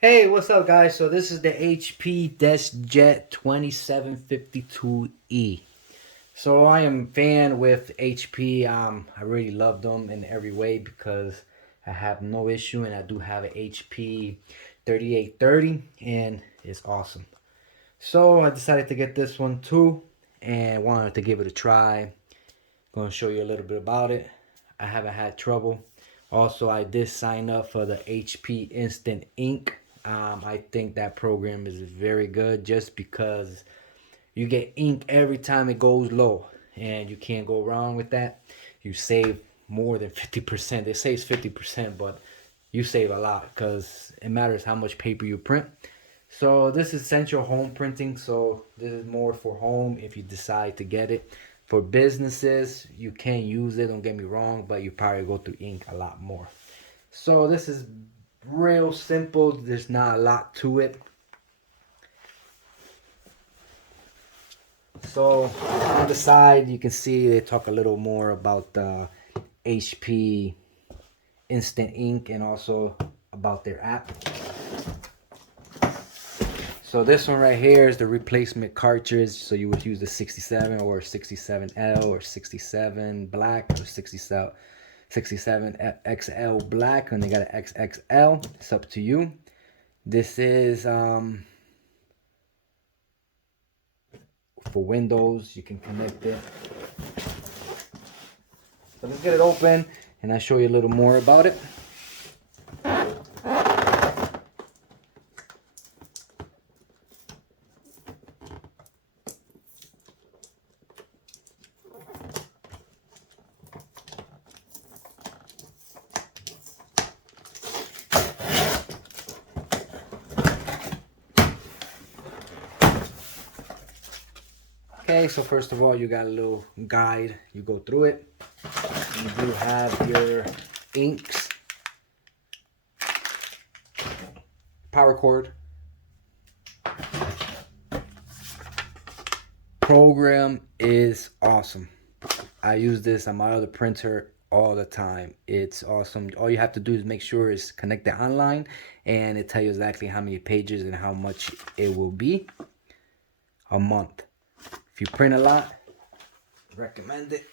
Hey, what's up, guys? So this is the HP Deskjet 2752E. So I am a fan with HP. I really love them in every way because I have no issue, and I do have an HP 3830, and it's awesome. So I decided to get this one too, and wanted to give it a try. Going to show you a little bit about it. I haven't had trouble. Also, I did sign up for the HP Instant Ink. I think that program is very good just because you get ink every time it goes low, and you can't go wrong with that. You save more than 50%. It saves 50%, but you save a lot because it matters how much paper you print. So this is essential home printing. So this is more for home if you decide to get it. For businesses, you can use it, don't get me wrong, but you probably go through ink a lot more. So this is real simple. There's not a lot to it. So on the side, you can see they talk a little more about the HP Instant Ink and also about their app. So this one right here is the replacement cartridge. So you would use the 67 or 67L or 67 black or 67 XL black, and they got an XXL. It's up to you. This is for Windows. You can connect it. So let's get it open and I'll show you a little more about it. Okay, so first of all, you got a little guide. You go through it. You do have your inks, power cord, program is awesome. I use this on my other printer all the time. It's awesome. All you have to do is make sure it's connected online, and it tells you exactly how many pages and how much it will be a month. If you print a lot, recommend it.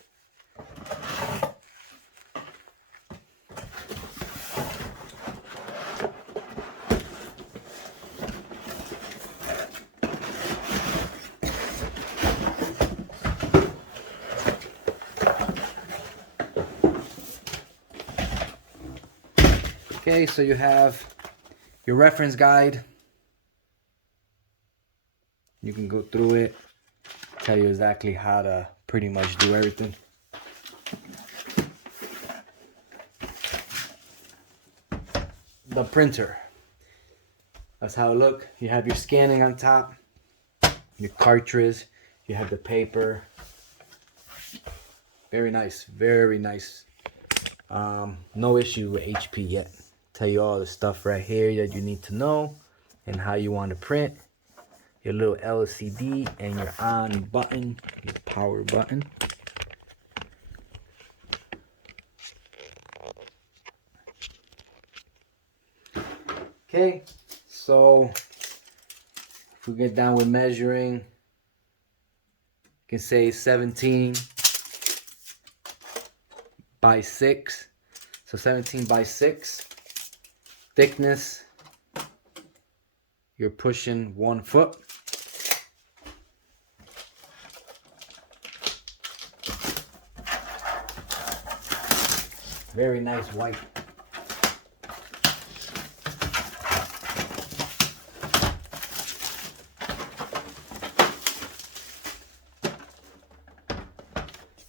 Okay, so you have your reference guide. You can go through it, tell you exactly how to pretty much do everything. The printer, that's how it looks. You have your scanning on top, your cartridge, you have the paper. Very nice, very nice. No issue with HP yet. Tell you all the stuff right here that you need to know and how you want to print. Your little LCD and your on button, your power button. Okay, so if we get down with measuring, you can say 17 by 6. So 17 by 6. Thickness, you're pushing 1 foot. Very nice white.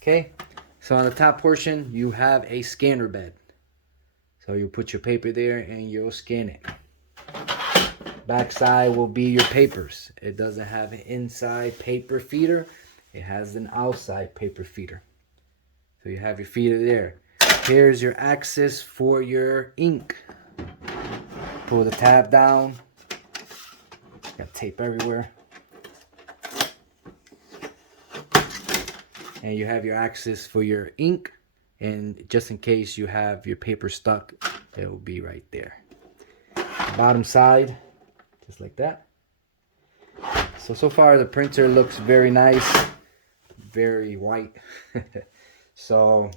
Okay, so on the top portion, you have a scanner bed. So you put your paper there and you'll scan it. Back side will be your papers. It doesn't have an inside paper feeder. It has an outside paper feeder. So you have your feeder there. Here's your access for your ink. Pull the tab down. Got tape everywhere. And you have your access for your ink. And just in case you have your paper stuck, it will be right there. bottom side, just like that. So far the printer looks very nice, very white. So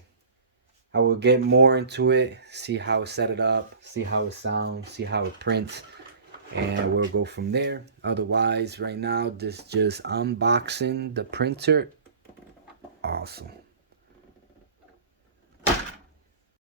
I will get more into it, see how it set it up, see how it sounds, see how it prints, and we'll go from there. Otherwise, right now, this just unboxing the printer. Awesome.